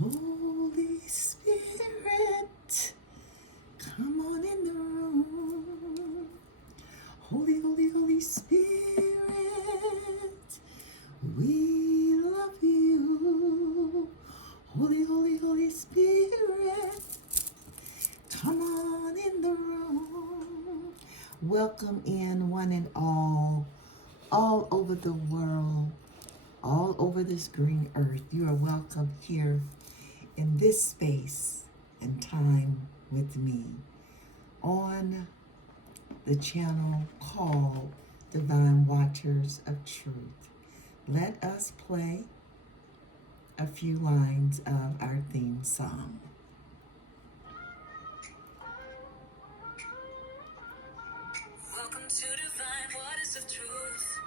Holy Spirit, come on in the room. Holy, holy, Holy Spirit, we love you. Holy, holy, Holy Spirit, come on in the room. Welcome in one and all over the world, all over this green earth. You are welcome here in this space and time with me on the channel called Divine Watchers of Truth. Let us play a few lines of our theme song. Welcome to Divine Waters of Truth.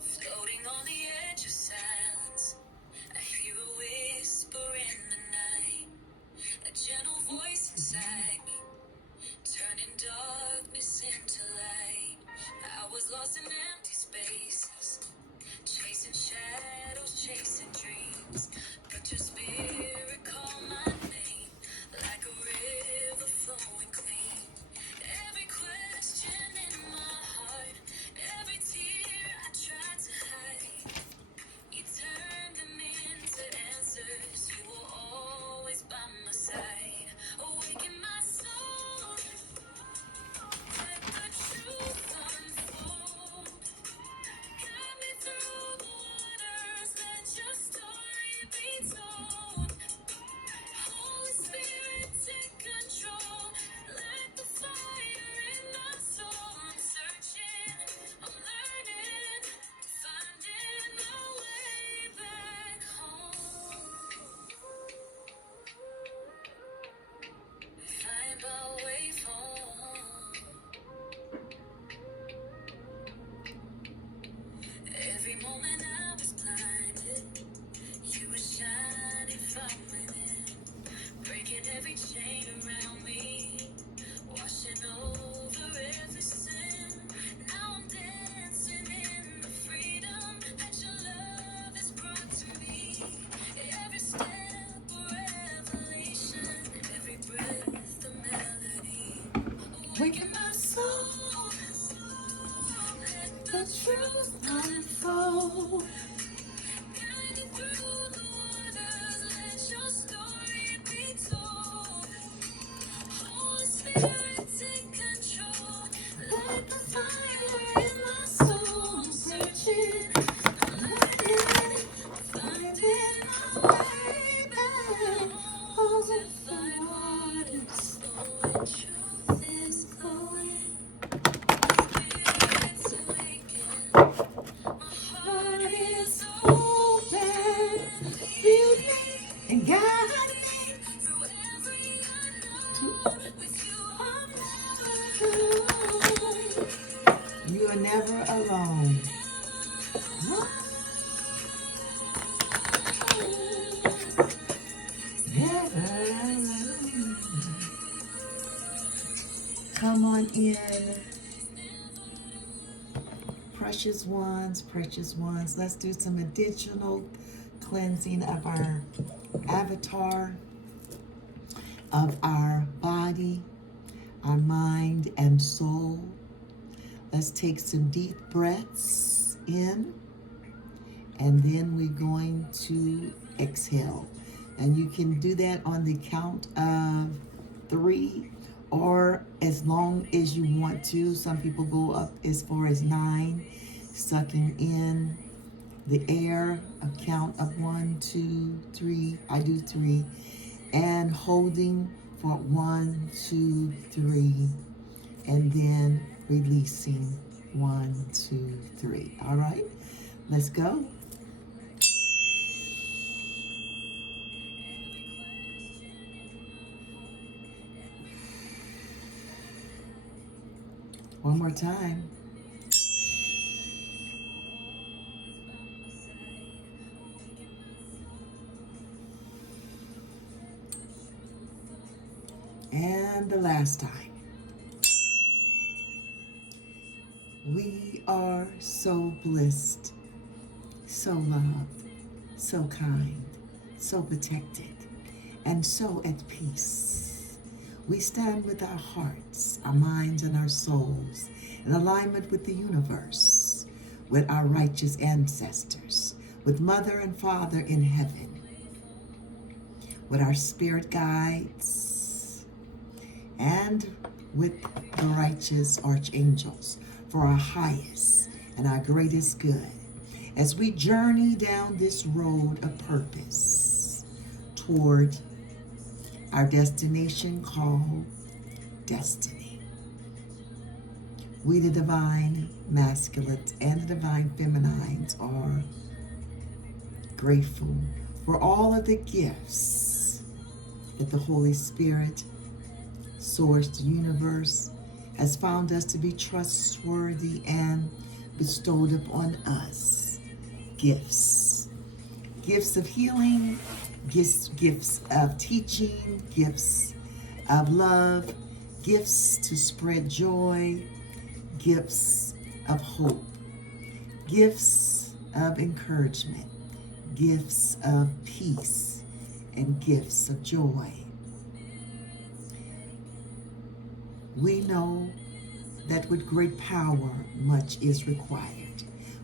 Floating on the edge of silence, I hear a whisper in the night, a gentle voice inside me, turning darkness into light. I was lost in empty spaces, chasing shadows, chasing dreams, but your spirit called my name, like a river flowing clean. Every question in my heart, every tear I tried to hide, you turned them into answers. You were always by my side. Awaken my soul, let the truth unfold. Guide me through the waters, let your story be told. Holy Spirit, take control. Light the fire in my soul. I'm searching, I'm learning, finding my way back home. Find my way home. Every moment I was blinded, you were shining from within, breaking every chain around me, washing over every sin. Now I'm dancing in the freedom that your love has brought to me. Every step a revelation, every breath a melody. Awaken my soul, let the truth unfold. Guide me through the waters, let your story be told. Holy Spirit, take control. Light the fire in my soul. I'm searching, I'm learning, finding my way back home. Divine waters flowing, truth is flowing. Spirit's awakened. My heart is open. Lead me and guide me Through every to. unknown, with you I'm never alone. You are never alone. Never alone. Come on in, precious ones, precious ones. Let's do some additional cleansing of our avatar, of our body, our mind, and soul. Let's take some deep breaths in, and then we're going to exhale. And you can do that on the count of 3, or as long as you want to. Some people go up as far as 9, sucking in the air, a count of 1, 2, 3. I do 3, and holding for 1, 2, 3, and then releasing 1, 2, 3. All right, let's go. One more time. And the last time. We are so blessed, so loved, so kind, so protected, and so at peace. We stand with our hearts, our minds, and our souls in alignment with the universe, with our righteous ancestors, with Mother and Father in heaven, with our spirit guides, and with the righteous archangels for our highest and our greatest good as we journey down this road of purpose toward our destination called destiny. We, the divine masculines and the divine feminines, are grateful for all of the gifts that the Holy Spirit, Source, the universe, has found us to be trustworthy and bestowed upon us. Gifts. Gifts of healing, gifts of teaching, gifts of love, gifts to spread joy, gifts of hope, gifts of encouragement, gifts of peace, and gifts of joy. We know that with great power, much is required.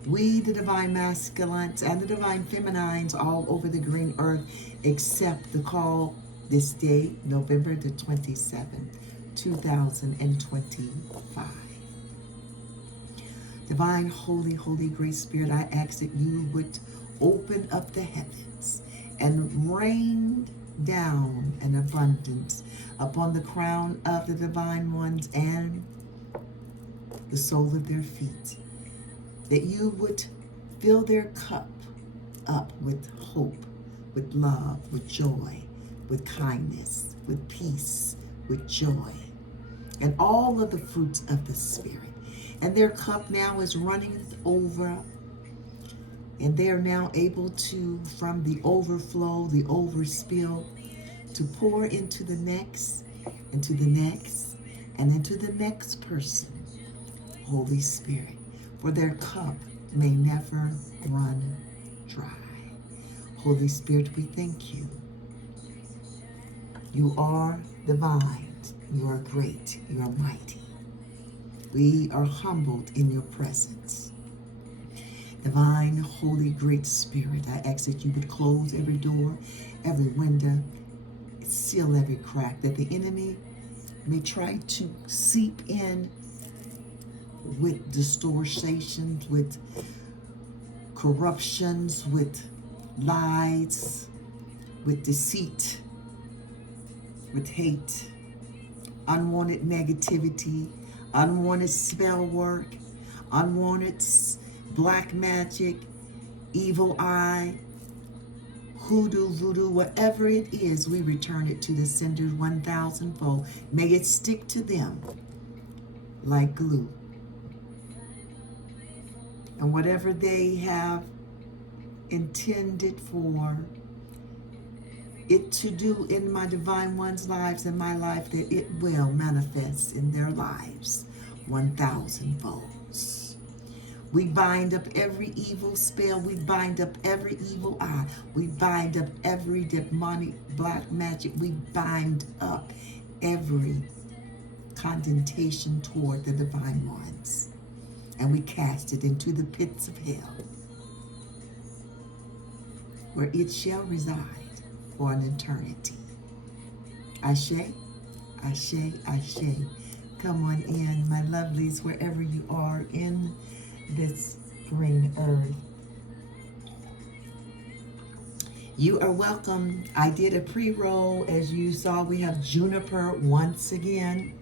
We, the divine masculines and the divine feminines all over the green earth, accept the call this day, November the 27th, 2025. Divine, holy, holy, great spirit, I ask that you would open up the heavens and rain down an abundance upon the crown of the divine ones and the sole of their feet, that you would fill their cup up with hope, with love, with joy, with kindness, with peace, with joy, and all of the fruits of the Spirit. And their cup now is running over, and they are now able to, from the overflow, the overspill, to pour into the next, into the next, and into the next person, Holy Spirit, for their cup may never run dry. Holy Spirit, we thank you. You are divine, you are great, you are mighty. We are humbled in your presence. Divine, holy, great Spirit, I ask that you would close every door, every window, seal every crack, that the enemy may try to seep in with distortions, with corruptions, with lies, with deceit, with hate, unwanted negativity, unwanted spell work, unwanted black magic, evil eye, hoodoo, voodoo, whatever it is, we return it to the sender 1,000-fold. May it stick to them like glue. And whatever they have intended for it to do in my divine one's lives and my life, that it will manifest in their lives 1,000 folds. We bind up every evil spell. We bind up every evil eye. We bind up every demonic black magic. We bind up every condemnation toward the divine ones. And we cast it into the pits of hell, where it shall reside for an eternity. Ashe, ashe, ashe. Come on in, my lovelies, wherever you are in this green earth. You are welcome. I did a pre-roll. As you saw, we have Juniper once again.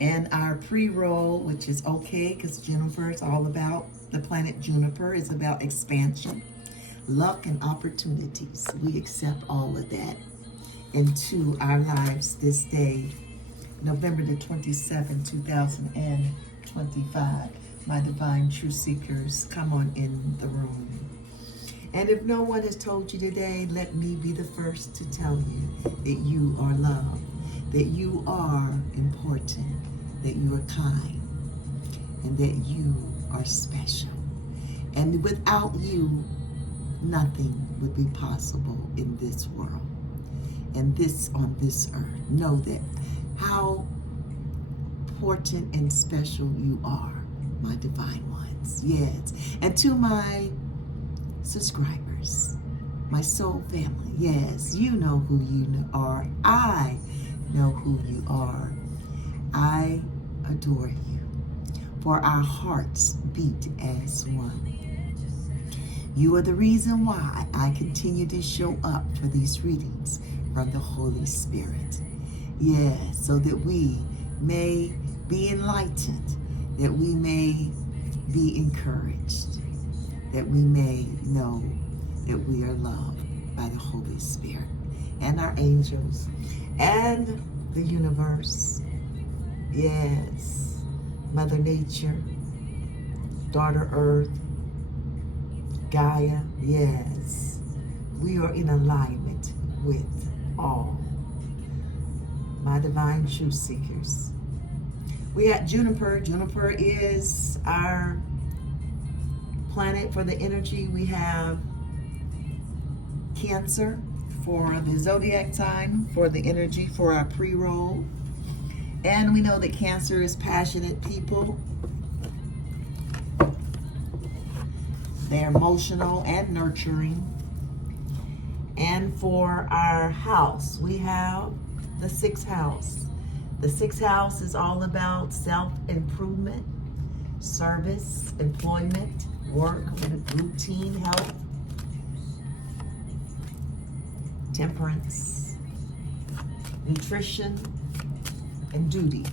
And our pre-roll, which is okay, because Juniper is all about, the planet Juniper is about expansion, luck, and opportunities. We accept all of that into our lives this day, November the 27th, 2025. My divine true seekers, come on in the room. And if no one has told you today, let me be the first to tell you that you are loved, that you are important, that you are kind, and that you are special. And without you, nothing would be possible in this world and this on this earth. Know that how important and special you are, my divine ones. Yes. And to my subscribers, my soul family, yes, you know who you are. I know who you are. I adore you, for our hearts beat as one. You are the reason why I continue to show up for these readings from the Holy Spirit. Yes, so that we may be enlightened, that we may be encouraged, that we may know that we are loved by the Holy Spirit and our angels and the universe. Yes, Mother Nature, Daughter Earth, Gaia, yes. We are in alignment with all. My divine truth seekers. We have Juniper. Juniper is our planet for the energy. We have Cancer for the zodiac sign, for the energy for our pre-roll. And we know that Cancer is passionate people. They're emotional and nurturing. And for our house, we have the 6th house. The 6th house is all about self-improvement, service, employment, work, routine, health, temperance, nutrition, and duty.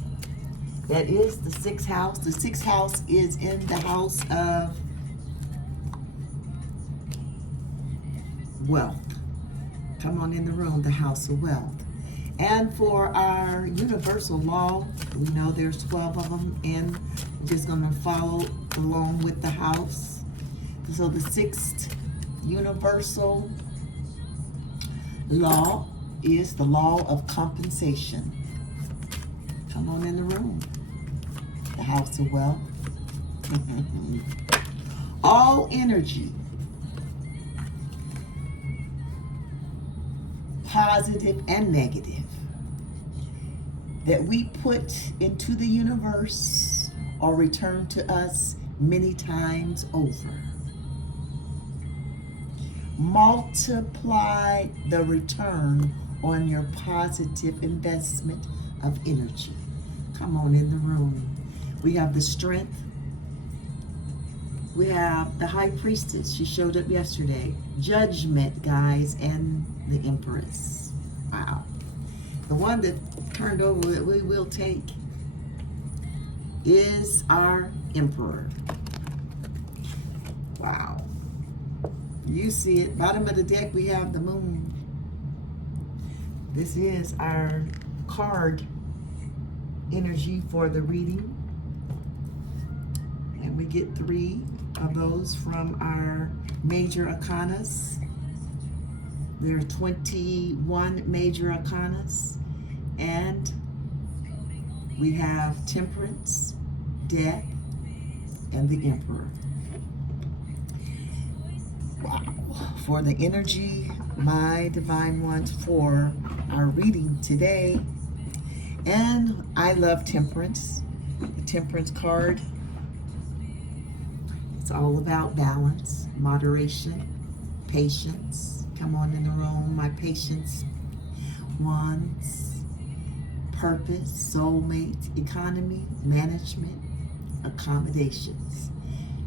That is the 6th house. The 6th house is in the house of wealth. Come on in the room, the house of wealth. And for our universal law, we know there's 12 of them, and we're just going to follow along with the house. So the 6th universal law is the law of compensation. Come on in the room, the house of wealth. All energy, positive and negative, that we put into the universe or return to us many times over. Multiply the return on your positive investment of energy. Come on in the room. We have the strength. We have the high priestess. She showed up yesterday. Judgment, guys, and the empress. Wow. The one that turned over that we will take is our emperor. Wow. You see it. Bottom of the deck, we have the moon. This is our card energy for the reading. And we get 3 of those from our major arcanas. There are 21 major arcanas. And we have temperance, death, and the emperor. Wow. For the energy, my divine ones, for our reading today. And I love temperance. The temperance card. It's all about balance, moderation, patience. Come on in the room, my patience ones. Purpose, soulmate, economy, management, accommodations.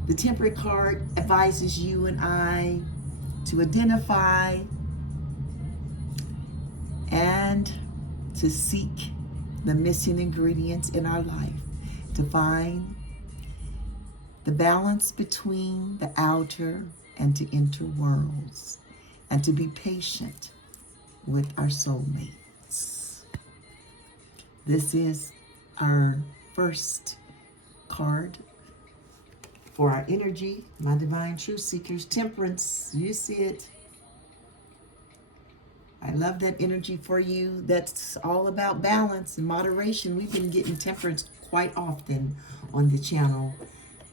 The temperate card advises you and I to identify and to seek the missing ingredients in our life, to find the balance between the outer and the inner worlds, and to be patient with our soulmates. This is our first card for our energy, my divine truth seekers. Temperance, you see it. I love that energy for you. That's all about balance and moderation. We've been getting temperance quite often on the channel.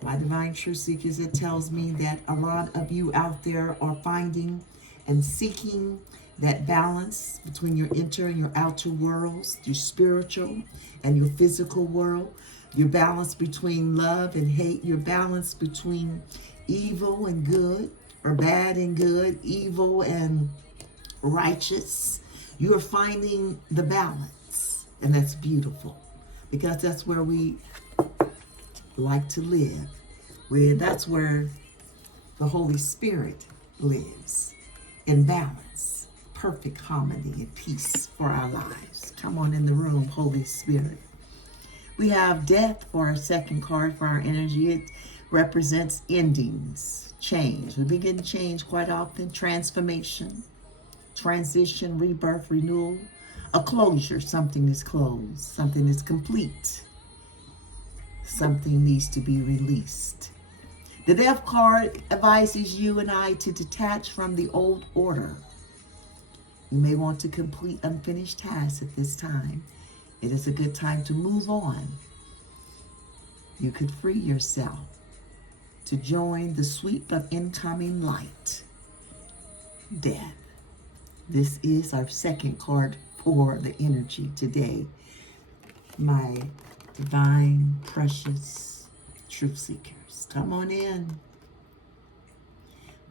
My divine truth seekers, it tells me that a lot of you out there are finding and seeking that balance between your inner and your outer worlds, your spiritual and your physical world, your balance between love and hate, your balance between evil and good, or bad and good, evil and righteous. You're finding the balance, and that's beautiful, because that's where we like to live. That's where the Holy Spirit lives, in balance, perfect harmony and peace for our lives. Come on in the room, Holy Spirit. We have death for our second card for our energy. It represents endings, change. We begin change quite often, transformation, transition, rebirth, renewal, a closure. Something is closed, something is complete, something needs to be released. The death card advises you and I to detach from the old order. You may want to complete unfinished tasks at this time. It is a good time to move on. You could free yourself to join the sweep of incoming light. Death. This is our second card for the energy today. My divine, precious truth seekers, come on in.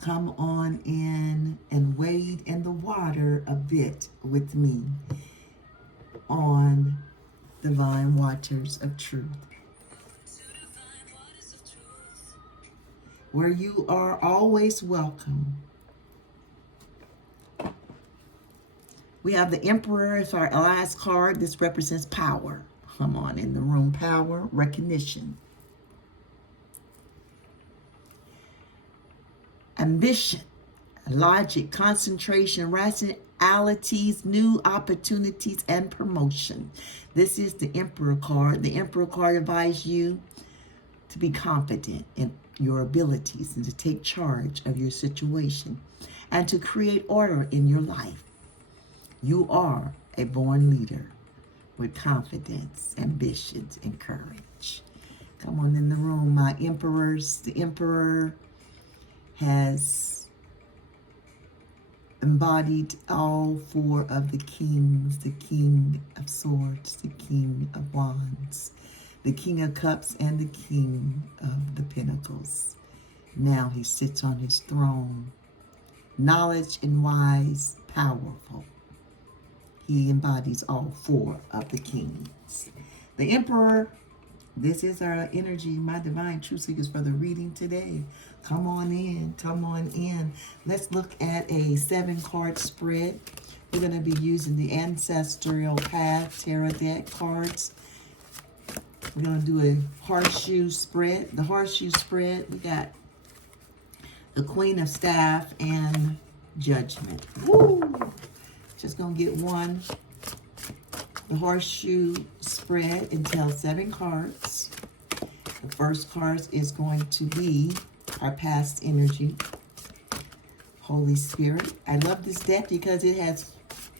Come on in and wade in the water a bit with me on divine waters of truth, where you are always welcome. We have the Emperor as our last card. This represents power. Come on in the room. Power, recognition, ambition, logic, concentration, rationalities, new opportunities, and promotion. This is the Emperor card. The Emperor card advises you to be confident in your abilities and to take charge of your situation and to create order in your life. You are a born leader with confidence, ambitions, and courage. Come on in the room, my emperors. The Emperor has embodied all four of the kings: the King of Swords, the King of Wands, the King of Cups, and the King of the Pentacles. Now he sits on his throne, knowledge and wise, powerful. He embodies all four of the kings. The Emperor, this is our energy, my divine truth seekers, for the reading today. Come on in, come on in. Let's look at a 7-card spread. We're going to be using the Ancestral Path Tarot deck cards. We're going to do a horseshoe spread. The horseshoe spread, we got the Queen of Staff and Judgment. Woo! Just going to get one. The horseshoe spread entails 7 cards. The first card is going to be our past energy, Holy Spirit. I love this deck because it has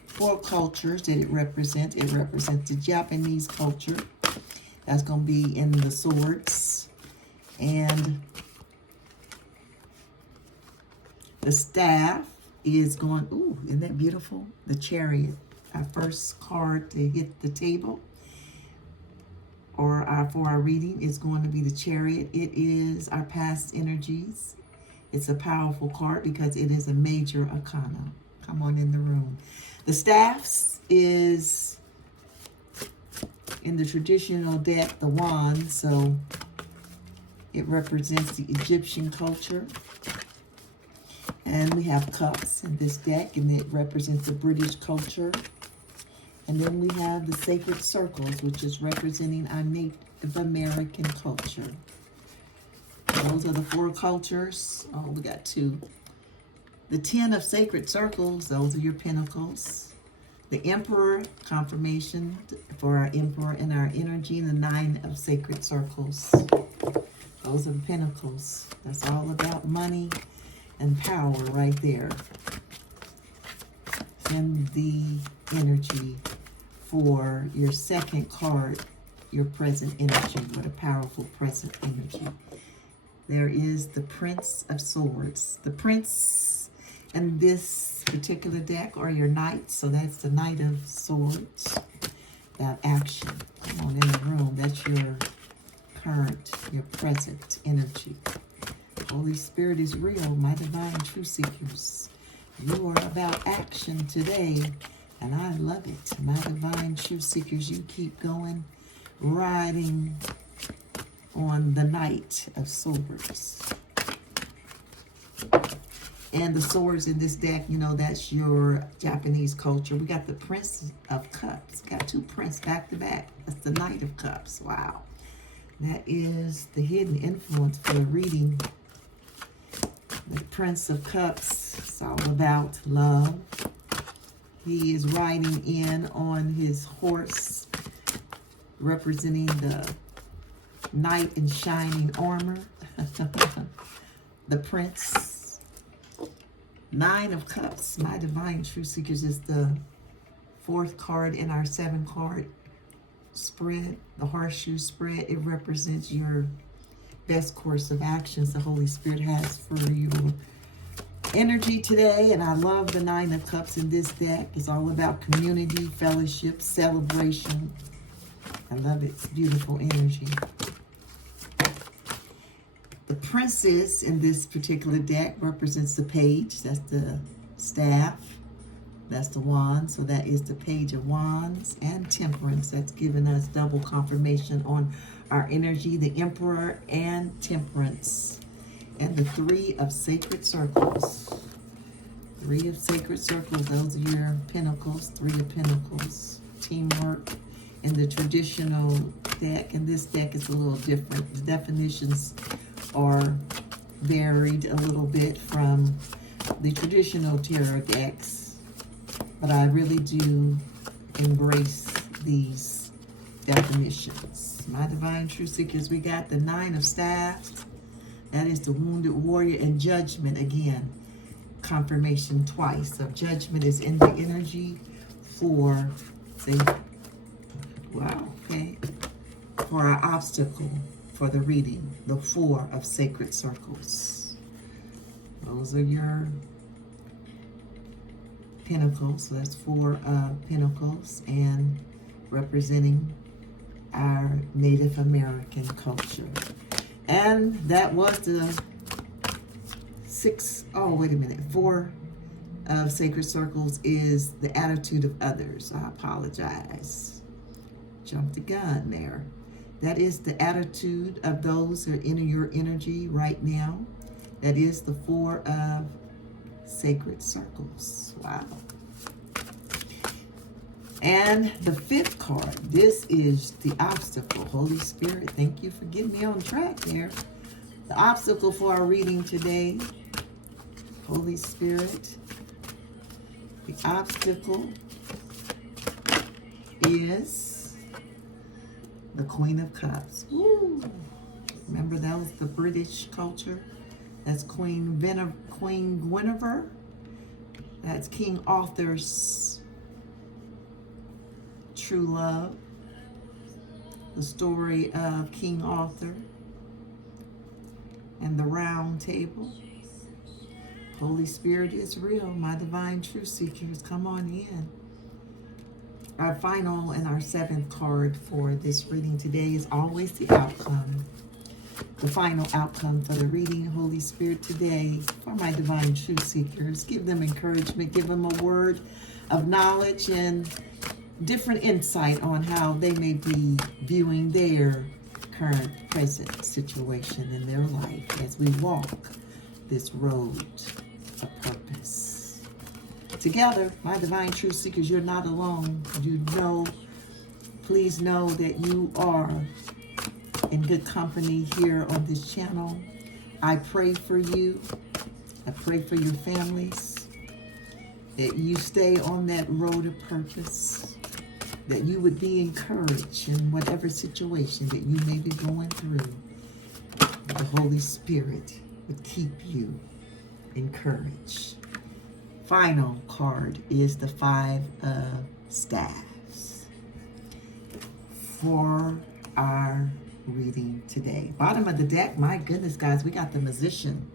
4 cultures that it represents. It represents the Japanese culture. That's going to be in the swords. And the staff is going, ooh, isn't that beautiful? The Chariot, our first card to hit the table, or for our reading, is going to be the Chariot. It is our past energies. It's a powerful card because it is a major arcana. Come on in the room. The staffs is, in the traditional deck, the wand, so it represents the Egyptian culture. And we have cups in this deck, and it represents the British culture. And then we have the sacred circles, which is representing our Native American culture. Those are the 4 cultures. Oh, we got 2. The 10 of sacred circles, those are your pentacles. The Emperor, confirmation for our Emperor and our energy, and the 9 of sacred circles. Those are the pentacles. That's all about money and power right there. And the energy for your second card, your present energy. What a powerful present energy. there is the Prince of Swords. The Prince in this particular deck are your knights. So that's the Knight of Swords. That action. Come on in the room. That's your current, your present energy. Holy Spirit is real, my divine truth seekers. You are about action today, and I love it. My divine truth seekers, you keep going, riding on the Knight of Swords. And the swords in this deck, you know, that's your Japanese culture. We got the Prince of Cups. Got two Prince back to back. That's the Knight of Cups. Wow. That is the hidden influence for the reading. The Prince of Cups is all about love. He is riding in on his horse, representing the knight in shining armor. The Prince. Nine of Cups, my divine truth seekers, is the fourth card in our 7-card spread, the horseshoe spread. It represents your best course of actions the Holy Spirit has for your energy today. And I love the Nine of Cups in this deck. It's all about community, fellowship, celebration. I love it. It's beautiful energy. The Princess in this particular deck represents the page. That's the staff. That's the wand. So that is the Page of Wands and Temperance. That's giving us double confirmation on our energy, the Emperor and Temperance. And the Three of Sacred Circles. Three of Sacred Circles, those are your pentacles. Three of Pentacles. Teamwork. In the traditional deck, and this deck is a little different. The definitions are varied a little bit from the traditional tarot decks, but I really do embrace these definitions. My divine truth seekers, we got the Nine of Staffs. That is the Wounded Warrior, and Judgment again. Confirmation twice. So Judgment is in the energy for the, wow, okay, for our obstacle for the reading, the Four of Sacred Circles. Those are your pentacles. So that's Four of Pentacles, and representing our Native American culture. And that was the Four of Sacred Circles is the attitude of others. I apologize. Jumped the gun there. That is the attitude of those who are in your energy right now. That is the Four of Sacred Circles. Wow. And the fifth card, this is the obstacle. Holy Spirit, thank you for getting me on track there. The obstacle for our reading today, Holy Spirit, the obstacle is the Queen of Cups. Woo. Remember, that was the British culture. That's Queen Guinevere. That's King Arthur's true love. The story of King Arthur and the Round Table. Holy Spirit is real. My divine truth seekers, come on in. Our final and our seventh card for this reading today is always the outcome. The final outcome for the reading, Holy Spirit, today for my divine truth seekers. Give them encouragement. Give them a word of knowledge and different insight on how they may be viewing their current, present situation in their life as we walk this road of purpose. Together, my divine truth seekers, you're not alone. You know, please know that you are in good company here on this channel. I pray for you. I pray for your families, that you stay on that road of purpose, that you would be encouraged in whatever situation that you may be going through. The Holy Spirit would keep you encouraged. Final card is the Five of Staffs. For our reading today. Bottom of the deck, my goodness, guys, we got the Magician.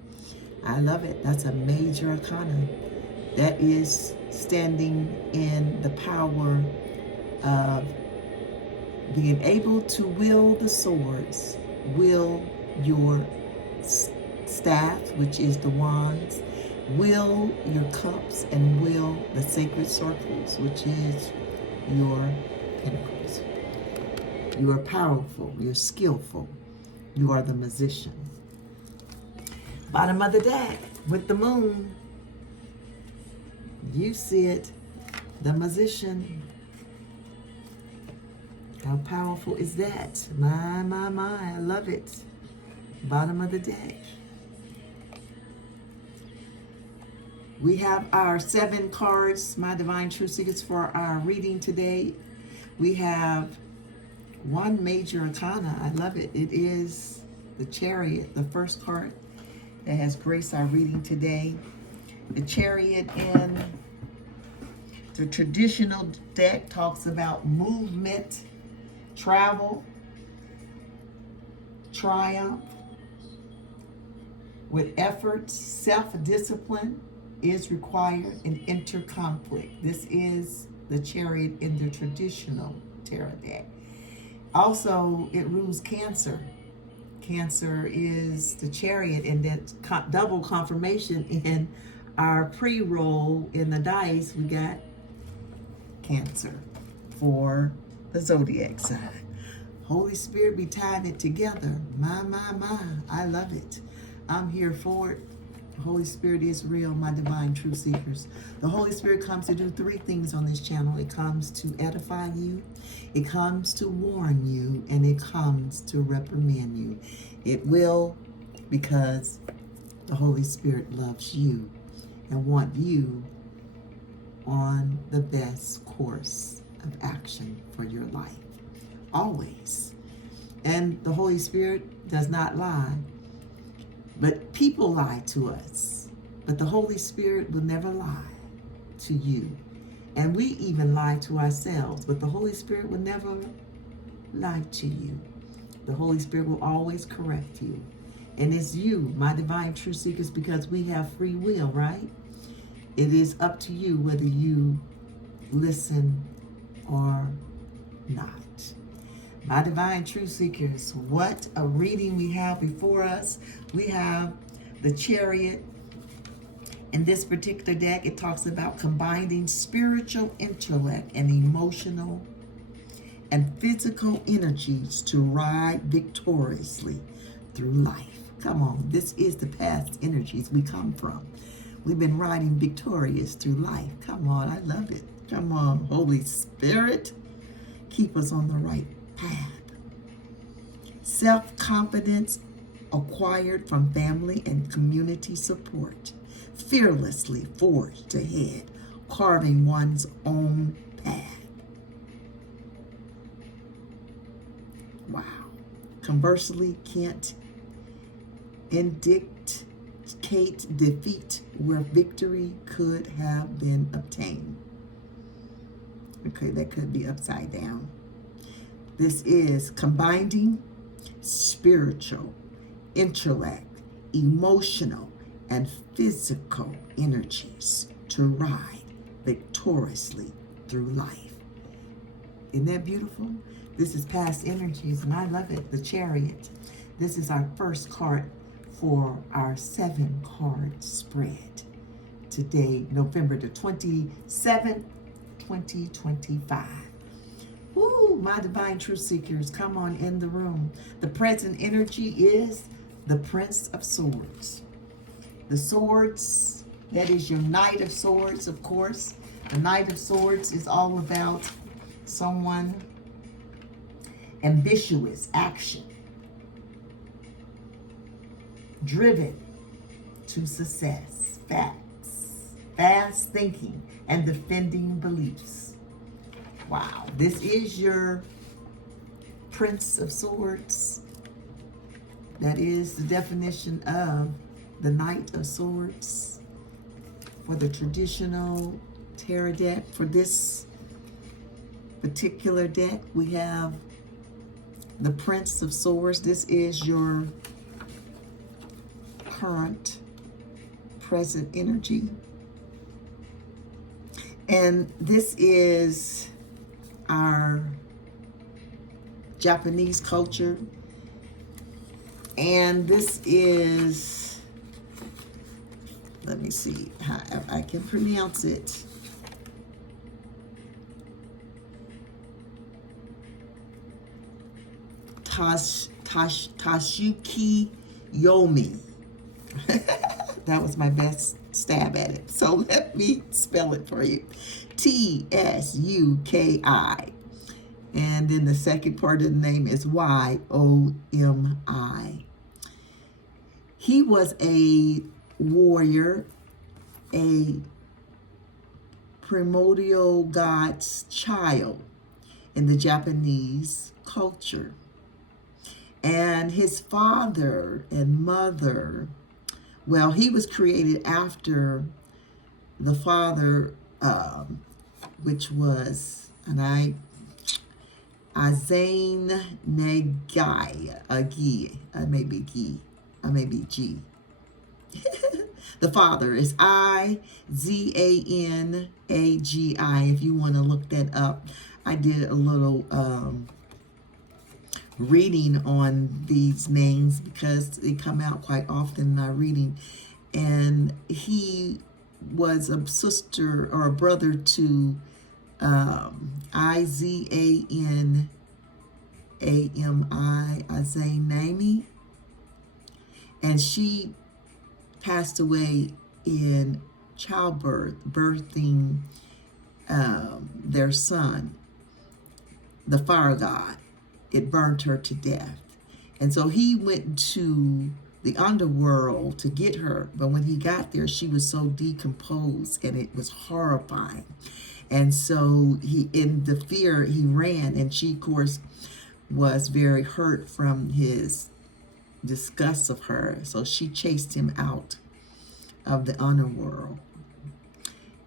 I love it. That's a major arcana. That is standing in the power of being able to wield the swords, wield your staff, which is the wands, will your cups, and will the sacred circles, which is your pentacles. You are powerful, you're skillful, you are the Magician. Bottom of the deck with the moon, you see it, the Magician. How powerful is that? My, I love it. Bottom of the deck. We have our 7 cards, my divine truth seekers, for our reading today. We have one major arcana. I love it. It is the Chariot, the first card that has graced our reading today. The Chariot in the traditional deck talks about movement, travel, triumph, with effort, self-discipline is required, and enter conflict. This is the Chariot in the traditional tarot deck. Also, it rules Cancer. Cancer is the Chariot, and that double confirmation in our pre-roll in the dice. We got Cancer for the zodiac sign. Holy Spirit be tying it together. My, I love it. I'm here for it. The Holy Spirit is real, my divine truth seekers. The Holy Spirit comes to do 3 things on this channel. It comes to edify you, it comes to warn you, and it comes to reprimand you. It will, because the Holy Spirit loves you and wants you on the best course of action for your life. Always. And the Holy Spirit does not lie. But people lie to us. But the Holy Spirit will never lie to you. And we even lie to ourselves. But the Holy Spirit will never lie to you. The Holy Spirit will always correct you. And it's you, my divine truth seekers, because we have free will, right? It is up to you whether you listen or not. My divine truth seekers, what a reading we have before us. We have the Chariot. In this particular deck, it talks about combining spiritual intellect and emotional and physical energies to ride victoriously through life. Come on, this is the past energies we come from. We've been riding victorious through life. Come on, I love it. Come on, Holy Spirit, keep us on the right path. Self-confidence acquired from family and community support. Fearlessly forged ahead, carving one's own path. Wow. Conversely, can't indicate defeat where victory could have been obtained. Okay, that could be upside down. This is combining spiritual, intellect, emotional, and physical energies to ride victoriously through life. Isn't that beautiful? This is past energies, and I love it. The Chariot. This is our first card for our 7-card spread. Today, November the 27th, 2025. Woo, my divine truth seekers, come on in the room. The present energy is the Prince of Swords. The swords, that is your Knight of Swords, of course. The Knight of Swords is all about someone ambitious, action, driven to success, facts, fast thinking, and defending beliefs. Wow, this is your Prince of Swords. That is the definition of the Knight of Swords for the traditional tarot deck. For this particular deck, we have the Prince of Swords. This is your current, present energy. And this is our Japanese culture. And this is, let me see how I can pronounce it. Tashuki Yomi. That was my best stab at it. So let me spell it for you. Tsuki. And then the second part of the name is Yomi. He was a warrior, a primordial god's child in the Japanese culture. And his father and mother, well, he was created after the father, which was, Azane Nagai, maybe Gi, maybe G. The father is Izanagi. If you want to look that up, I did a little reading on these names because they come out quite often in our reading. And he was a sister or a brother to Izanami, and she passed away in childbirth, birthing their son, the fire god. It burned her to death. And so he went to the underworld to get her. But when he got there, she was so decomposed and it was horrifying. And so he, in the fear, he ran. And she, of course, was very hurt from his disgust of her. So she chased him out of the underworld.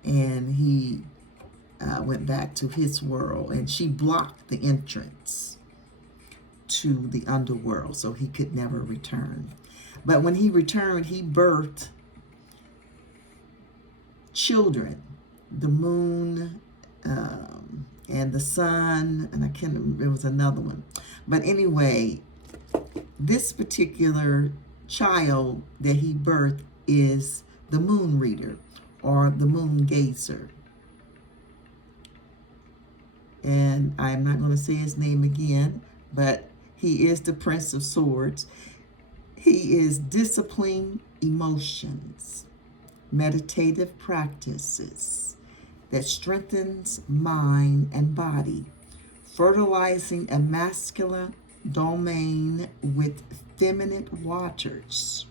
And he went back to his world. And she blocked the entrance to the underworld, so he could never return. But when he returned, he birthed children, the moon and the sun, and I can't remember, there was another one. But anyway, this particular child that he birthed is the moon reader or the moon gazer. And I'm not going to say his name again, but he is the Prince of Swords. He is disciplining emotions, meditative practices that strengthens mind and body, fertilizing a masculine domain with feminine waters,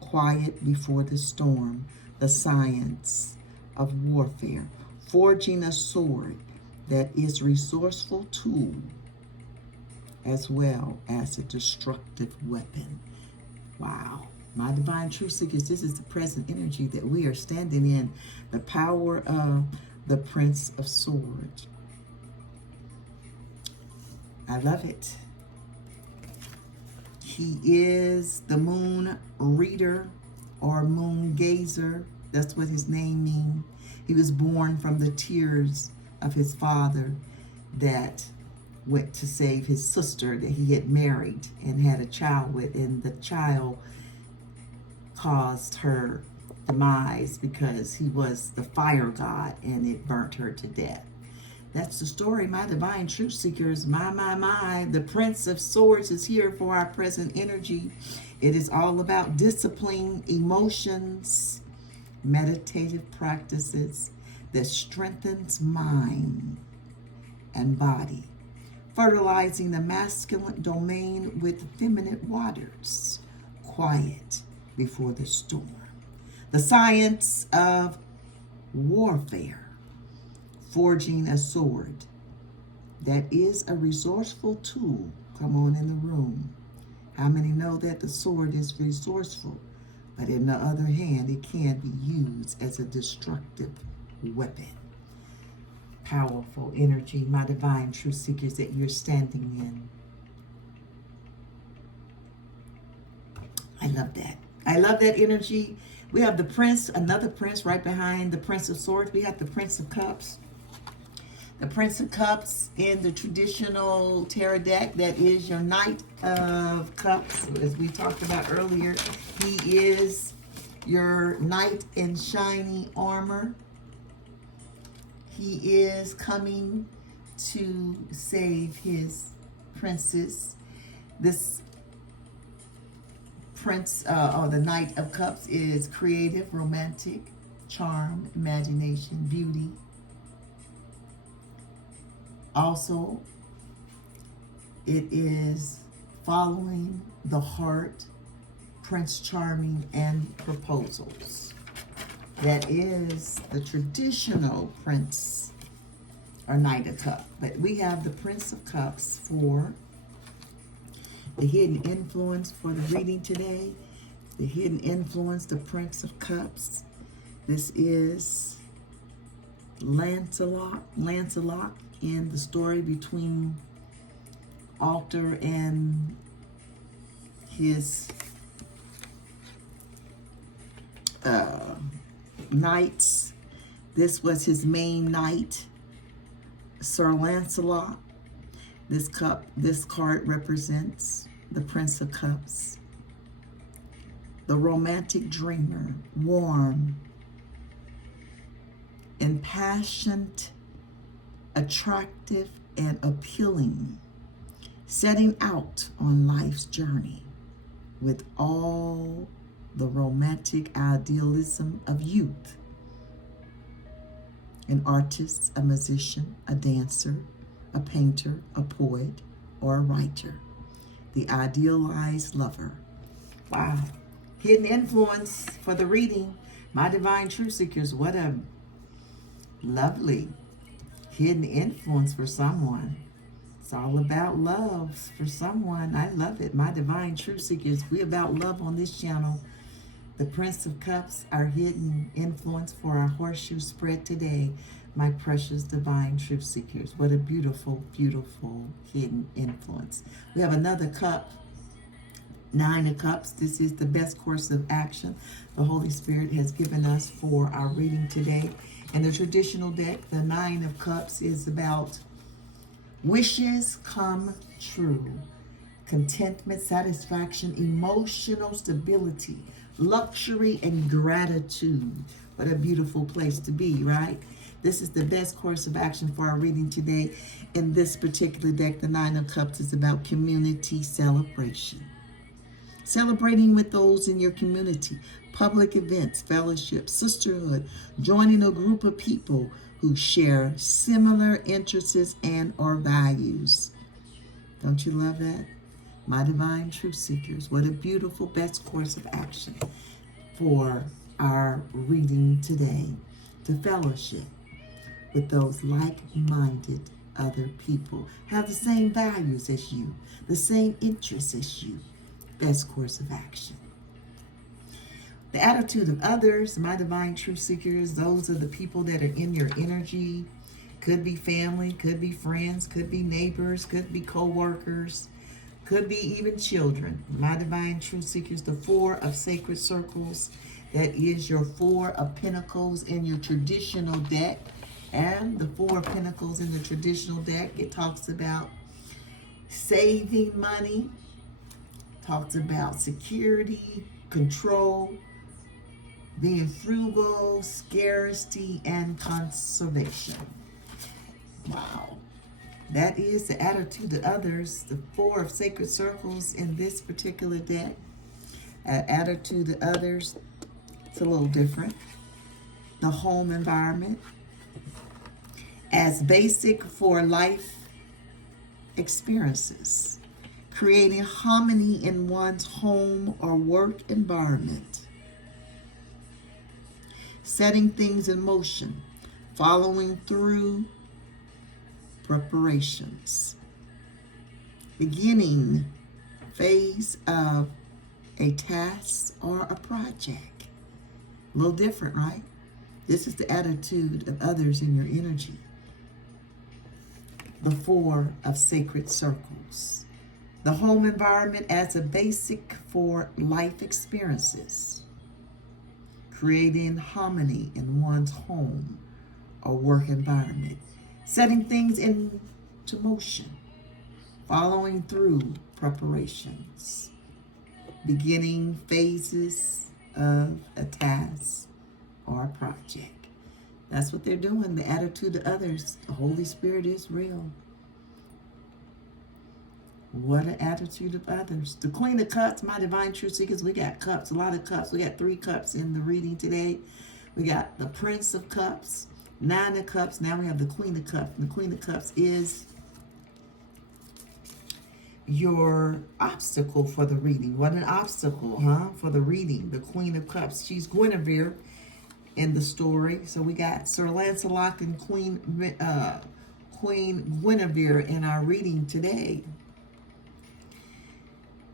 quiet before the storm, the science of warfare, forging a sword that is resourceful tool as well as a destructive weapon. Wow. My divine truth seekers, this is the present energy that we are standing in, the power of the Prince of Swords. I love it. He is the moon reader or moon gazer. That's what his name means. He was born from the tears of his father that went to save his sister that he had married and had a child with, and the child caused her demise because he was the fire god and it burnt her to death. That's the story, my divine truth seekers. My. The Prince of Swords is here for our present energy. It is all about discipline, emotions, meditative practices that strengthens mind and body, fertilizing the masculine domain with feminine waters, quiet before the storm. The science of warfare, forging a sword that is a resourceful tool. Come on in the room. How many know that the sword is resourceful, but in the other hand, it can be used as a destructive weapon? Powerful energy, my divine truth seekers, that you're standing in. I love that. I love that energy. We have the Prince, another Prince right behind the Prince of Swords. We have the Prince of Cups. The Prince of Cups in the traditional tarot deck, that is your Knight of Cups, as we talked about earlier. He is your knight in shiny armor. He is coming to save his princess. This Prince, or the Knight of Cups, is creative, romantic, charm, imagination, beauty. Also, it is following the heart, Prince Charming, and proposals. That is the traditional Prince or Knight of Cups. But we have the Prince of Cups for the hidden influence for the reading today. The hidden influence, the Prince of Cups. This is Lancelot in the story between Arthur and his knights. This was his main knight, Sir Lancelot. This card represents the Prince of Cups, the romantic dreamer, warm, impassioned, attractive, and appealing, setting out on life's journey with all the romantic idealism of youth. An artist, a musician, a dancer, a painter, a poet, or a writer. The idealized lover. Wow. Hidden influence for the reading. My divine truth seekers, what a lovely hidden influence for someone. It's all about love for someone. I love it. My divine truth seekers, we about love on this channel. The Prince of Cups, our hidden influence for our horseshoe spread today. My precious divine truth seekers. What a beautiful, beautiful hidden influence. We have another cup, 9 of Cups. This is the best course of action the Holy Spirit has given us for our reading today. In the traditional deck, the 9 of Cups is about wishes come true, contentment, satisfaction, emotional stability, luxury, and gratitude. What a beautiful place to be, right? This is the best course of action for our reading today. In this particular deck, the 9 of Cups is about community celebration. Celebrating with those in your community, public events, fellowship, sisterhood, joining a group of people who share similar interests and or values. Don't you love that? My divine truth seekers, what a beautiful best course of action for our reading today. To fellowship with those like-minded other people, have the same values as you, the same interests as you. Best course of action. The attitude of others, my divine truth seekers, those are the people that are in your energy. Could be family, could be friends, could be neighbors, could be co-workers, could be even children. My divine truth seekers, the 4 of sacred circles, that is your 4 of pentacles in your traditional deck. And the 4 of pentacles in the traditional deck, it talks about saving money, talks about security, control, being frugal, scarcity, and conservation. Wow. That is the attitude of others, the 4 of sacred circles in this particular deck. Attitude of others, it's a little different. The home environment, as basic for life experiences. Creating harmony in one's home or work environment. Setting things in motion, following through preparations. Beginning phase of a task or a project. A little different, right? This is the attitude of others in your energy. The 4 of sacred circles. The home environment as a basic for life experiences, creating harmony in one's home or work environment, setting things into motion, following through preparations, beginning phases of a task or a project. That's what they're doing. The attitude to others. The Holy Spirit is real. What an attitude of others. The Queen of Cups, my divine truth seekers, we got cups, a lot of cups. We got 3 cups in the reading today. We got the Prince of Cups, 9 of Cups. Now we have the Queen of Cups. And the Queen of Cups is your obstacle for the reading. What an obstacle, huh? For the reading. The Queen of Cups. She's Guinevere in the story. So we got Sir Lancelot and Queen Guinevere in our reading today.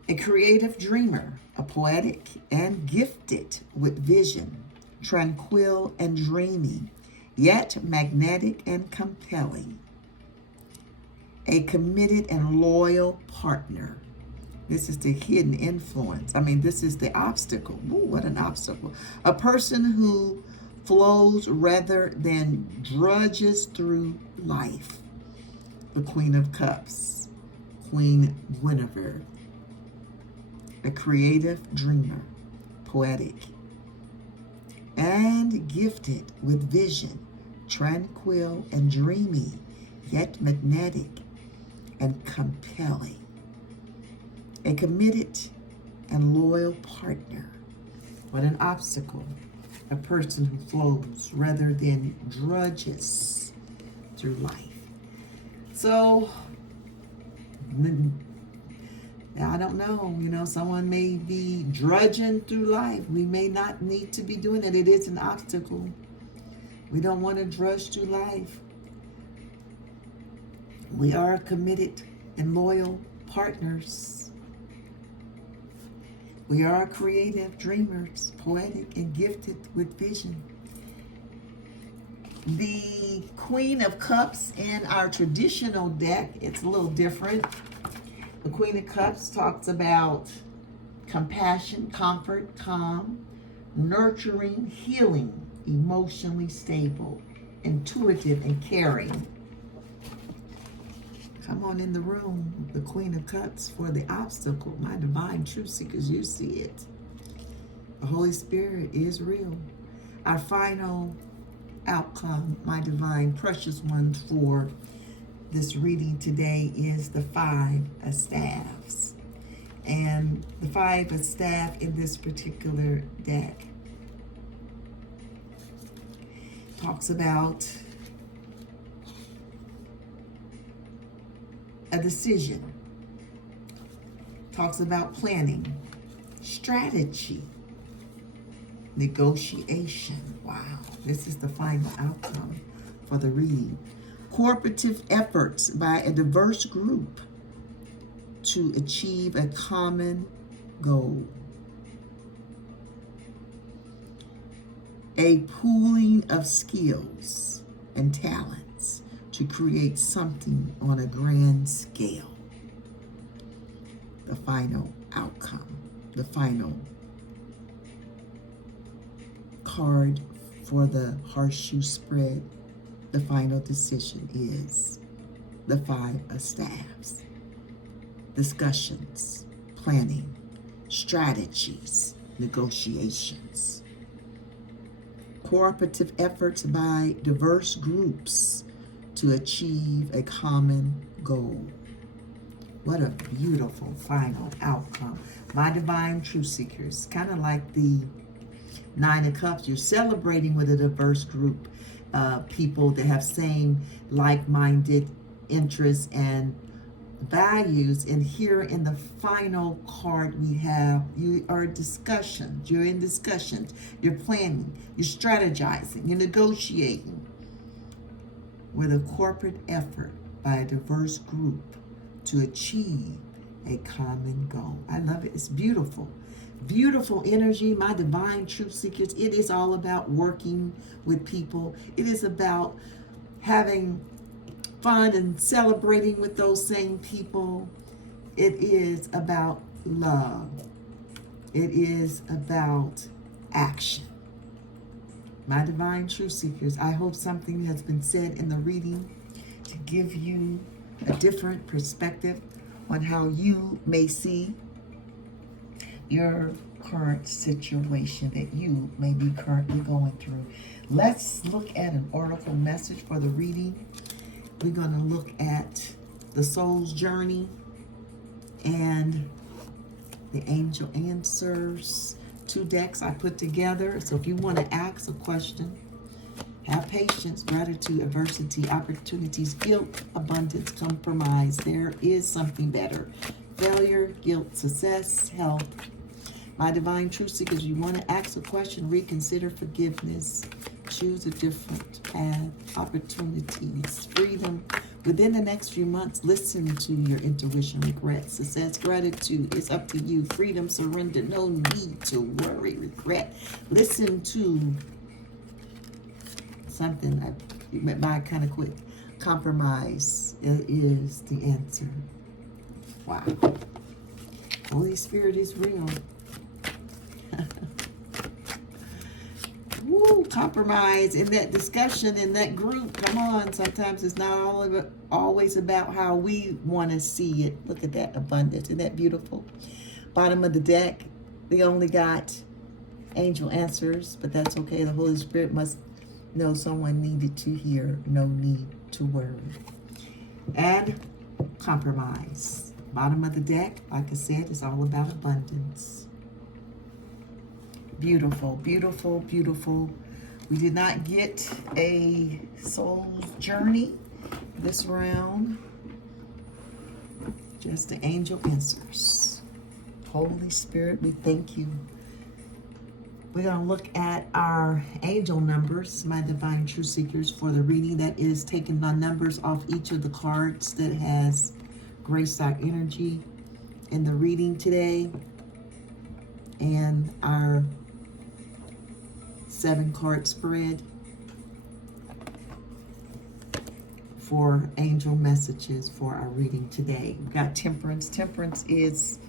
A creative dreamer, a poetic and gifted with vision, tranquil and dreamy, yet magnetic and compelling. A committed and loyal partner. This is the hidden influence. This is the obstacle. Ooh, what an obstacle. A person who flows rather than drudges through life. The Queen of Cups, Queen Guinevere. A creative dreamer, poetic, and gifted with vision, tranquil and dreamy, yet magnetic and compelling. A committed and loyal partner. What an obstacle. A person who flows rather than drudges through life. So, I don't know, someone may be drudging through life. We may not need to be doing it. It is an obstacle. We don't want to drudge through life. We are committed and loyal partners. We are creative dreamers, poetic and gifted with vision. The Queen of Cups in our traditional deck, it's a little different. The Queen of Cups talks about compassion, comfort, calm, nurturing, healing, emotionally stable, intuitive, and caring. Come on in the room, the Queen of Cups, for the obstacle. My divine truth seekers, you see it. The Holy Spirit is real. Our final outcome, my divine precious ones, for this reading today is the 5 of Staffs. And the 5 of Staff in this particular deck talks about a decision, talks about planning, strategy, negotiation. Wow, this is the final outcome for the reading. Cooperative efforts by a diverse group to achieve a common goal. A pooling of skills and talents to create something on a grand scale. The final outcome, the final card for the horseshoe spread. The final decision is the 5 of Staffs. Discussions, planning, strategies, negotiations. Cooperative efforts by diverse groups to achieve a common goal. What a beautiful final outcome. My divine truth seekers, kind of like the 9 of Cups, you're celebrating with a diverse group. People that have same like-minded interests and values. And here in the final card we have, you are discussions. You're in discussions. You're planning. You're strategizing. You're negotiating with a corporate effort by a diverse group to achieve a common goal. I love it. It's beautiful. Beautiful energy, my divine truth seekers. It is all about working with people. It is about having fun and celebrating with those same people. It is about love. It is about action. My divine truth seekers, I hope something has been said in the reading to give you a different perspective on how you may see your current situation that you may be currently going through. Let's look at an oracle message for the reading. We're going to look at the soul's journey and the angel answers. 2 decks I put together. So if you want to ask a question, have patience, gratitude, adversity, opportunities, guilt, abundance, compromise. There is something better. Failure, guilt, success, health. My divine truth seekers, you want to ask a question, reconsider, forgiveness, choose a different path, opportunities, freedom. Within the next few months, listen to your intuition, regret, success, gratitude. It's up to you. Freedom, surrender, no need to worry, regret. Listen to something I went by kind of quick. Compromise is the answer. Wow. Holy Spirit is real. Woo, compromise in that discussion, in that group. Come on, sometimes it's not always about how we want to see it. Look at that abundance. Isn't that beautiful? Bottom of the deck, we only got angel answers, but that's okay. The Holy Spirit must know someone needed to hear. No need to worry. And compromise. Bottom of the deck, like I said, is all about abundance. Beautiful, beautiful, beautiful. We did not get a soul's journey this round. Just the angel answers. Holy Spirit, we thank you. We're going to look at our angel numbers, my divine truth seekers, for the reading. That is taking the numbers off each of the cards that has gray stock energy in the reading today. And our 7-card spread for angel messages for our reading today. We've got Temperance. Temperance is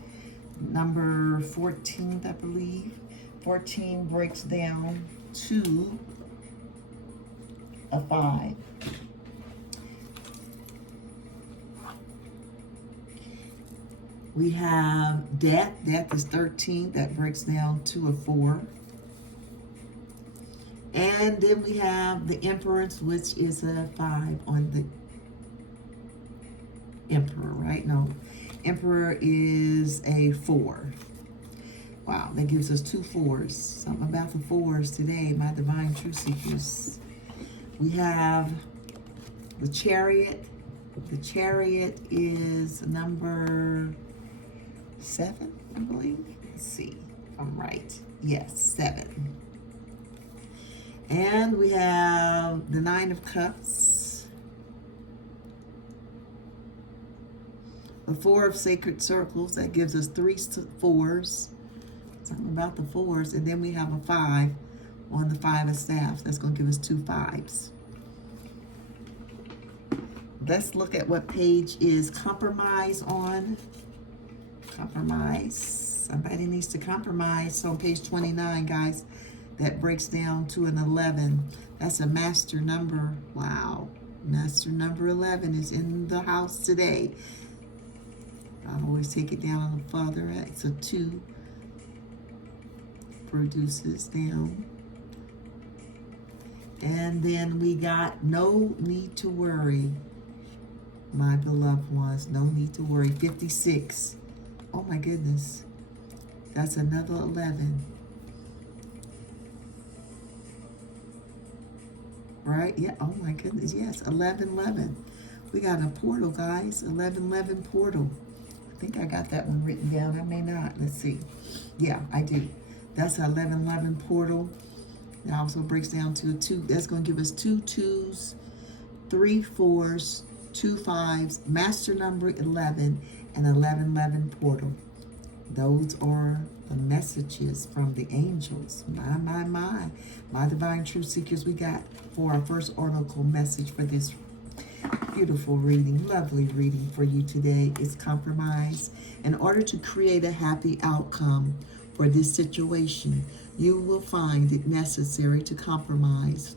number 14th, I believe. 14 breaks down to a 5. We have Death. Death is 13. That breaks down to a 4. And then we have the Empress, which is a 5 on the Emperor, right? No, Emperor is a 4. Wow, that gives us 2 4s. Something about the 4s today, my divine truth seekers. We have the Chariot. The Chariot is number 7, I believe. Let's see if I'm right. Yes, 7. And we have the 9 of Cups, the 4 of Sacred Circles. That gives us 3 4s. Something about the 4s. And then we have a 5 on the 5 of Staffs. That's going to give us 2 5s. Let's look at what page is compromise on. Compromise. Somebody needs to compromise. So on page 29, guys. That breaks down to an 11. That's a master number. Wow. Master number 11 is in the house today. I always take it down on the further. It's a 2. Produces down. And then we got no need to worry. My beloved ones, no need to worry. 56. Oh my goodness. That's another 11. Right? Yeah. Oh my goodness. Yes. 1111. We got a portal, guys. 1111 portal. I think I got that one written down. I may not. Let's see. Yeah, I do. That's 1111 portal. It also breaks down to a 2. That's going to give us 2 2s, 3 4s, 2 5s, master number 11, and 1111 portal. Those are the messages from the angels. My divine truth seekers, we got for our first oracle message for this Beautiful reading, lovely reading for you today is compromise. In order to create a happy outcome for this situation, you will find it necessary to compromise.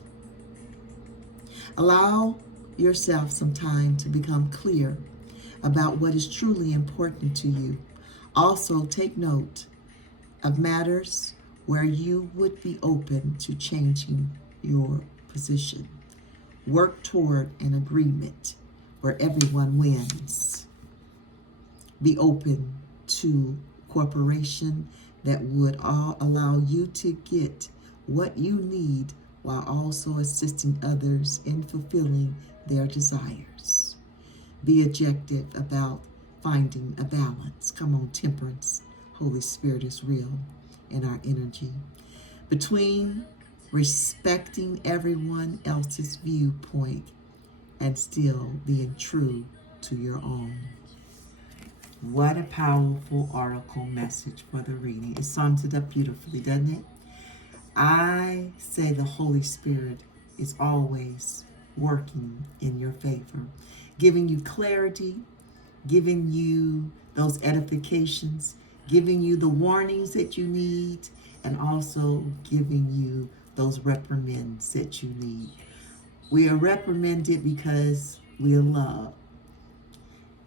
Allow yourself some time to become clear about what is truly important to you. Also, take note of matters where you would be open to changing your position. Work toward an agreement where everyone wins. Be open to cooperation that would allow you to get what you need while also assisting others in fulfilling their desires. Be objective about finding a balance. Come on, temperance. Holy Spirit is real in our energy. Between respecting everyone else's viewpoint and still being true to your own. What a powerful oracle message for the reading. It sums it up beautifully, doesn't it? I say the Holy Spirit is always working in your favor, giving you clarity, giving you those edifications, giving you the warnings that you need, and also giving you those reprimands that you need. We are reprimanded because we are loved.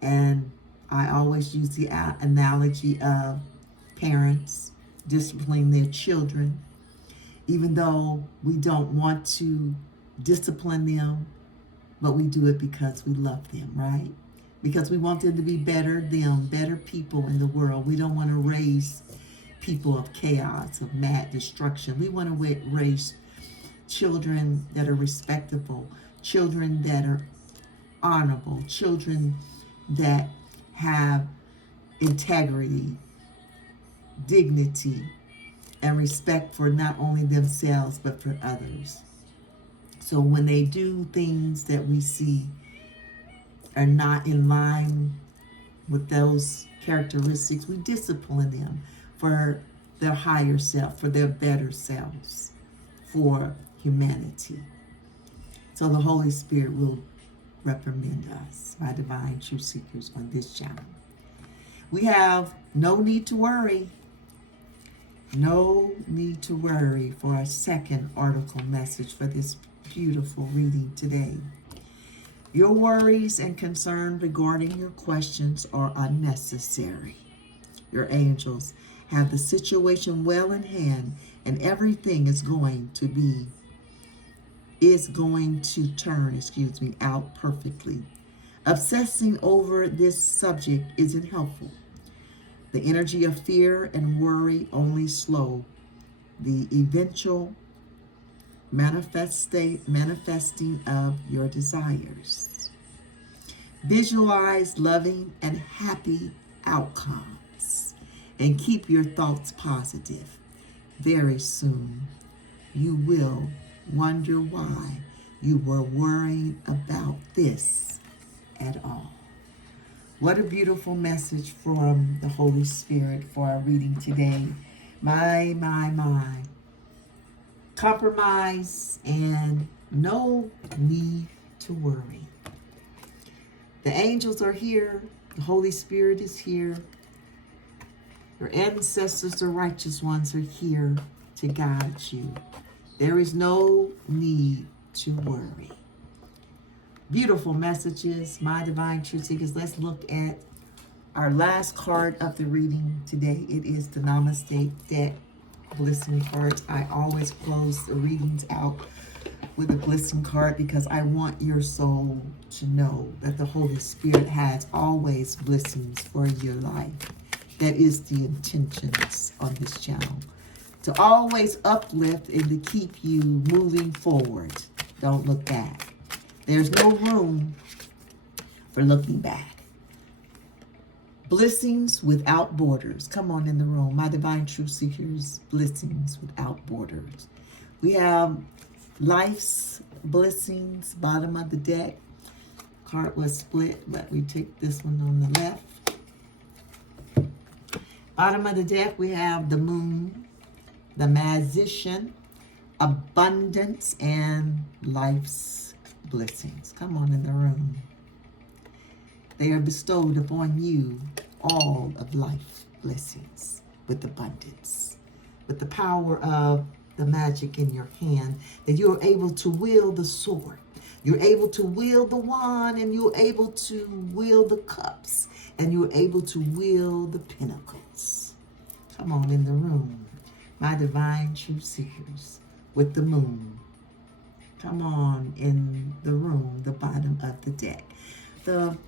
And I always use the analogy of parents disciplining their children, even though we don't want to discipline them, but we do it because we love them, right? Because we want them to be better people in the world. We don't want to raise people of chaos, of mad destruction. We want to raise children that are respectable, children that are honorable, children that have integrity, dignity, and respect for not only themselves, but for others. So when they do things that we see are not in line with those characteristics, we discipline them for their higher self, for their better selves, for humanity. So the Holy Spirit will reprimand us, my divine truth seekers, on this channel. We have no need to worry. No need to worry for our second article message for this beautiful reading today. Your worries and concerns regarding your questions are unnecessary. Your angels have the situation well in hand, and everything is going to turn out perfectly. Obsessing over this subject isn't helpful. The energy of fear and worry only slow the eventual manifesting of your desires. Visualize loving and happy outcomes and keep your thoughts positive. Very soon, you will wonder why you were worrying about this at all. What a beautiful message from the Holy Spirit for our reading today. My. Compromise and no need to worry. The angels are here. The Holy Spirit is here. Your ancestors, the righteous ones, are here to guide you. There is no need to worry. Beautiful messages, my divine truth seekers. Let's look at our last card of the reading today. It is the Namaste deck, blessing cards. I always close the readings out with a blessing card because I want your soul to know that the Holy Spirit has always blessings for your life. That is the intentions on this channel. To always uplift and to keep you moving forward. Don't look back. There's no room for looking back. Blessings without borders. Come on in the room. My divine truth seekers, blessings without borders. We have life's blessings, bottom of the deck. Card was split, but we take this one on the left. Bottom of the deck, we have the moon, the magician, abundance, and life's blessings. Come on in the room. They are bestowed upon you all of life blessings with abundance, with the power of the magic in your hand, that you're able to wield the sword. You're able to wield the wand, and you're able to wield the cups, and you're able to wield the pinnacles. Come on in the room, my divine truth seekers with the moon. Come on in the room, the bottom of the deck. The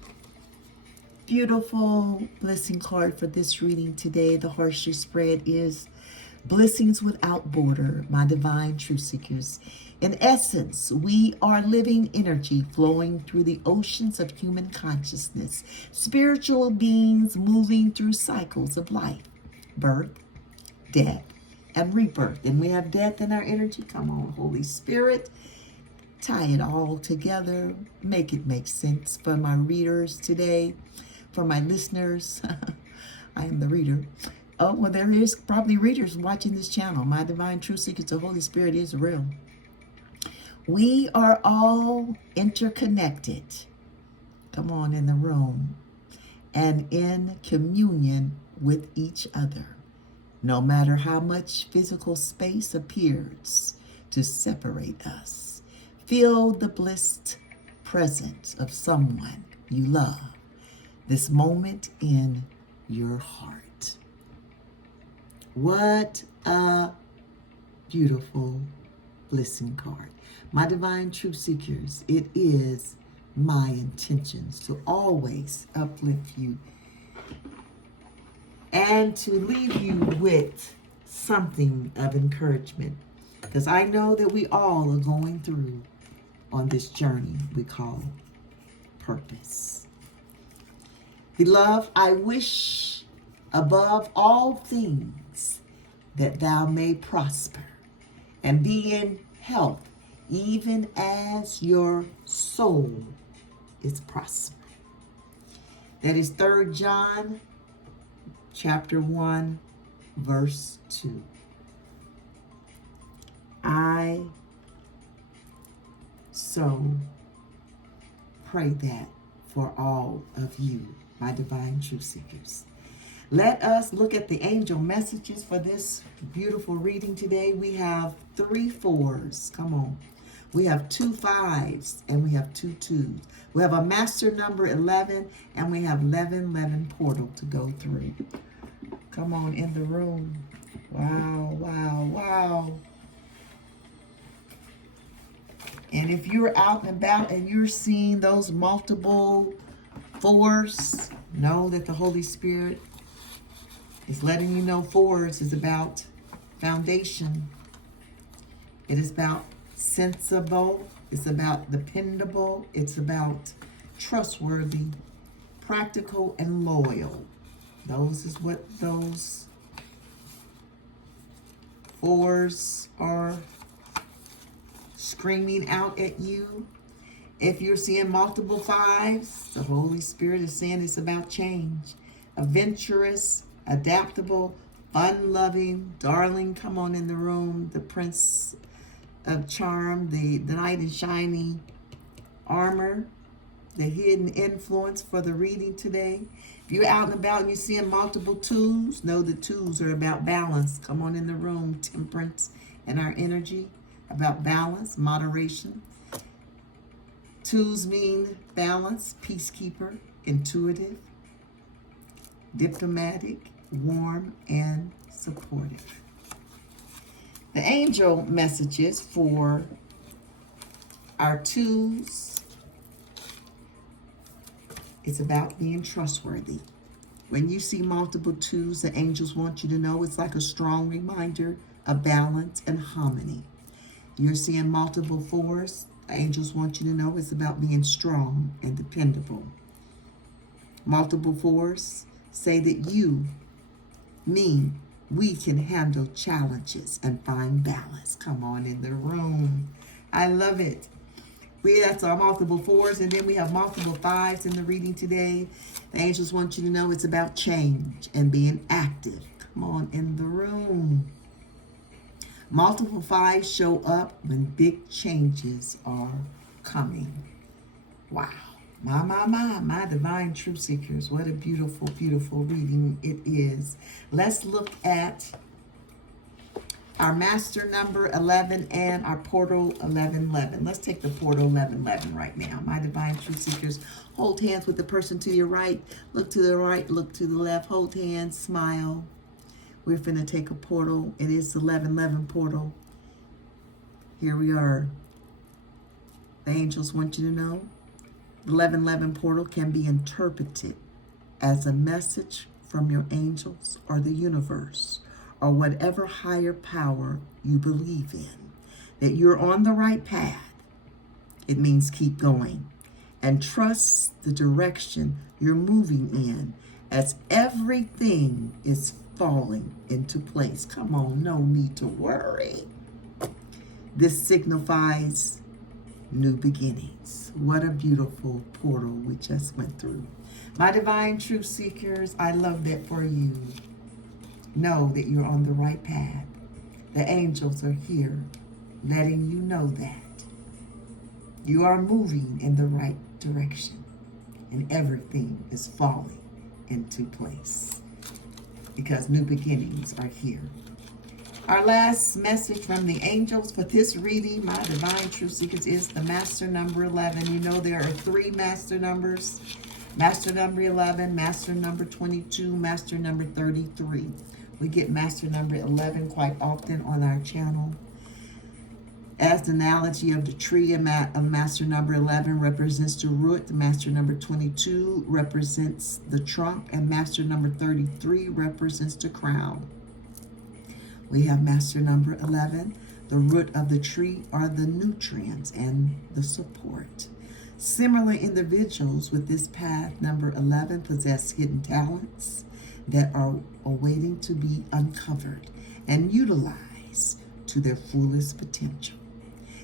beautiful blessing card for this reading today, the horseshoe spread, is Blessings Without Border, my divine truth seekers. In essence, we are living energy flowing through the oceans of human consciousness, spiritual beings moving through cycles of life, birth, death, and rebirth. And we have death in our energy. Come on, Holy Spirit. Tie it all together. Make it make sense for my readers today, for my listeners. I am the reader. Oh, well, there is probably readers watching this channel. My divine truth seekers, the Holy Spirit is real. We are all interconnected. Come on in the room. And in communion with each other. No matter how much physical space appears to separate us. Feel the blissed presence of someone you love. This moment in your heart. What a beautiful blessing card. My divine truth seekers, it is my intentions to always uplift you and to leave you with something of encouragement, because I know that we all are going through on this journey we call purpose. Beloved, I wish above all things that thou may prosper and be in health, even as your soul is prospering. That is 3 John chapter 1, verse 2. I so pray that for all of you, my divine truth seekers. Let us look at the angel messages for this beautiful reading today. We have 3 4s. Come on. We have 2 5s and we have 2 2s. We have a master number 11 and we have 11 portal to go through. Come on in the room. Wow, wow, wow. And if you're out and about and you're seeing those multiple 4s, know that the Holy Spirit is letting you know 4s is about foundation. It is about sensible. It's about dependable. It's about trustworthy, practical, and loyal. Those is what those 4s are screaming out at you. If you're seeing multiple 5s, the Holy Spirit is saying it's about change. Adventurous, adaptable, fun-loving, darling, come on in the room. The Prince of Charm, the knight in shiny armor, the hidden influence for the reading today. If you're out and about and you're seeing multiple 2s, know the 2s are about balance. Come on in the room. Temperance and our energy, about balance, moderation. 2s mean balance, peacekeeper, intuitive, diplomatic, warm, and supportive. The angel messages for our 2s, it's about being trustworthy. When you see multiple 2s, the angels want you to know it's like a strong reminder of balance and harmony. You're seeing multiple 4s, the angels want you to know it's about being strong and dependable. Multiple 4s say that you, me, we can handle challenges and find balance. Come on in the room. I love it. That's our multiple 4s, and then we have multiple 5s in the reading today. The angels want you to know it's about change and being active. Come on in the room. Multiple 5s show up when big changes are coming. Wow. My divine truth seekers. What a beautiful, beautiful reading it is. Let's look at our master number 11 and our portal 1111. Let's take the portal 1111 right now. My divine truth seekers, hold hands with the person to your right. Look to the right, look to the left. Hold hands, smile. We're finna take a portal. It is the 1111 portal. Here we are. The angels want you to know the 1111 portal can be interpreted as a message from your angels or the universe or whatever higher power you believe in, that you're on the right path. It means keep going and trust the direction you're moving in as everything is falling into place. Come on, no need to worry. This signifies new beginnings. What a beautiful portal we just went through. My divine truth seekers, I love that for you. Know that you're on the right path. The angels are here letting you know that you are moving in the right direction and everything is falling into place because new beginnings are here. Our last message from the angels for this reading, my divine truth seekers, is the master number 11. You know there are 3 master numbers. Master number 11, master number 22, master number 33. We get master number 11 quite often on our channel. As the analogy of the tree, a master number 11 represents the root. Master number 22 represents the trunk. And master number 33 represents the crown. We have master number 11. The root of the tree are the nutrients and the support. Similar individuals with this path number 11 possess hidden talents that are awaiting to be uncovered and utilized to their fullest potential.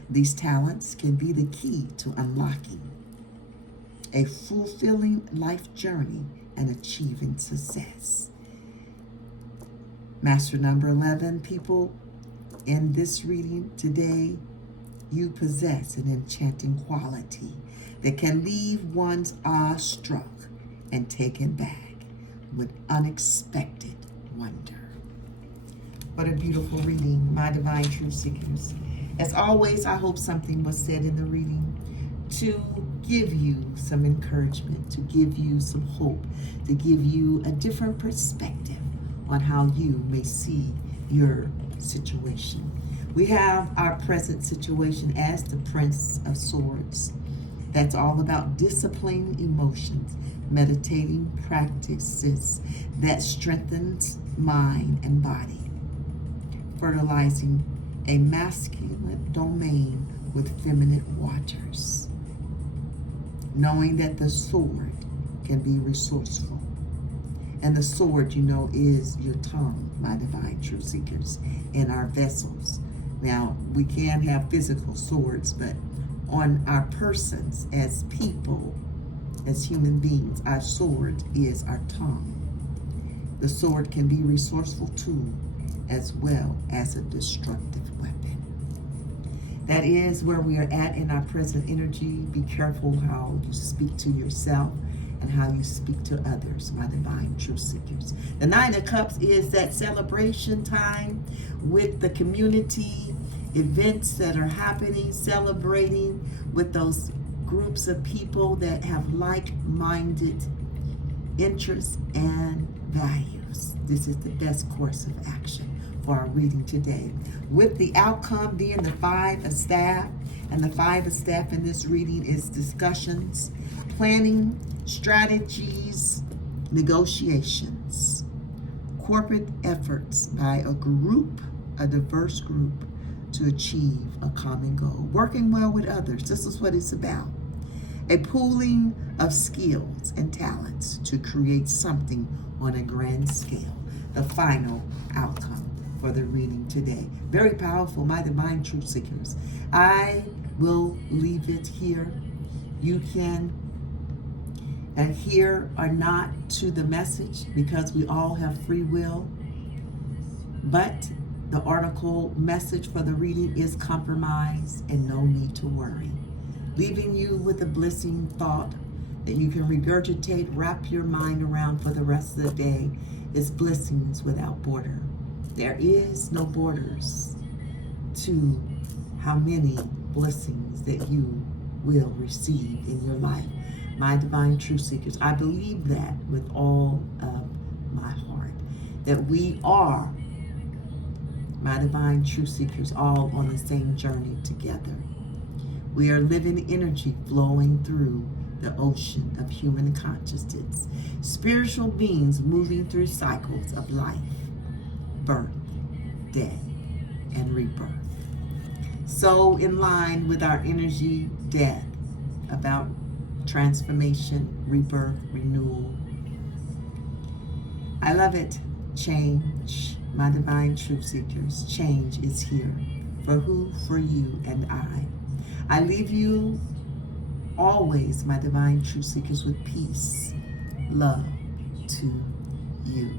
These talents can be the key to unlocking a fulfilling life journey and achieving success. Master number 11, people, in this reading today, you possess an enchanting quality that can leave one's awe struck and taken back with unexpected wonder. What a beautiful reading, my divine truth seekers. As always, I hope something was said in the reading to give you some encouragement, to give you some hope, to give you a different perspective on how you may see your situation. We have our present situation as the Prince of Swords. That's all about disciplining emotions, meditating practices that strengthens mind and body, fertilizing a masculine domain with feminine waters, knowing that the sword can be resourceful. And the sword, you know, is your tongue, my divine truth seekers, in our vessels. Now, we can have physical swords, but on our persons as people, as human beings, our sword is our tongue. The sword can be a resourceful tool as well as a destructive weapon. That is where we are at in our present energy. Be careful how you speak to yourself and how you speak to others, my divine truth seekers. The 9 of Cups is that celebration time with the community, events that are happening, celebrating with those groups of people that have like-minded interests and values. This is the best course of action for our reading today, with the outcome being the 5 of Staff. And the 5 of Staff in this reading is discussions, planning, strategies, negotiations, corporate efforts by a group, a diverse group, to achieve a common goal. Working well with others, this is what it's about. A pooling of skills and talents to create something on a grand scale. The final outcome for the reading today. Very powerful, my divine truth seekers. I will leave it here. You can adhere or not to the message because we all have free will. But the article message for the reading is compromise and no need to worry. Leaving you with a blissing thought that you can regurgitate, wrap your mind around for the rest of the day is blessings without border. There is no borders to how many blessings that you will receive in your life. My divine truth seekers, I believe that with all of my heart, that we are, my divine truth seekers, all on the same journey together. We are living energy flowing through the ocean of human consciousness, spiritual beings moving through cycles of life, birth, death, and rebirth. So in line with our energy death about transformation, rebirth, renewal. I love it. Change, my divine truth seekers. Change is here. For who? For you and I. I leave you always, my divine truth seekers, with peace, love to you.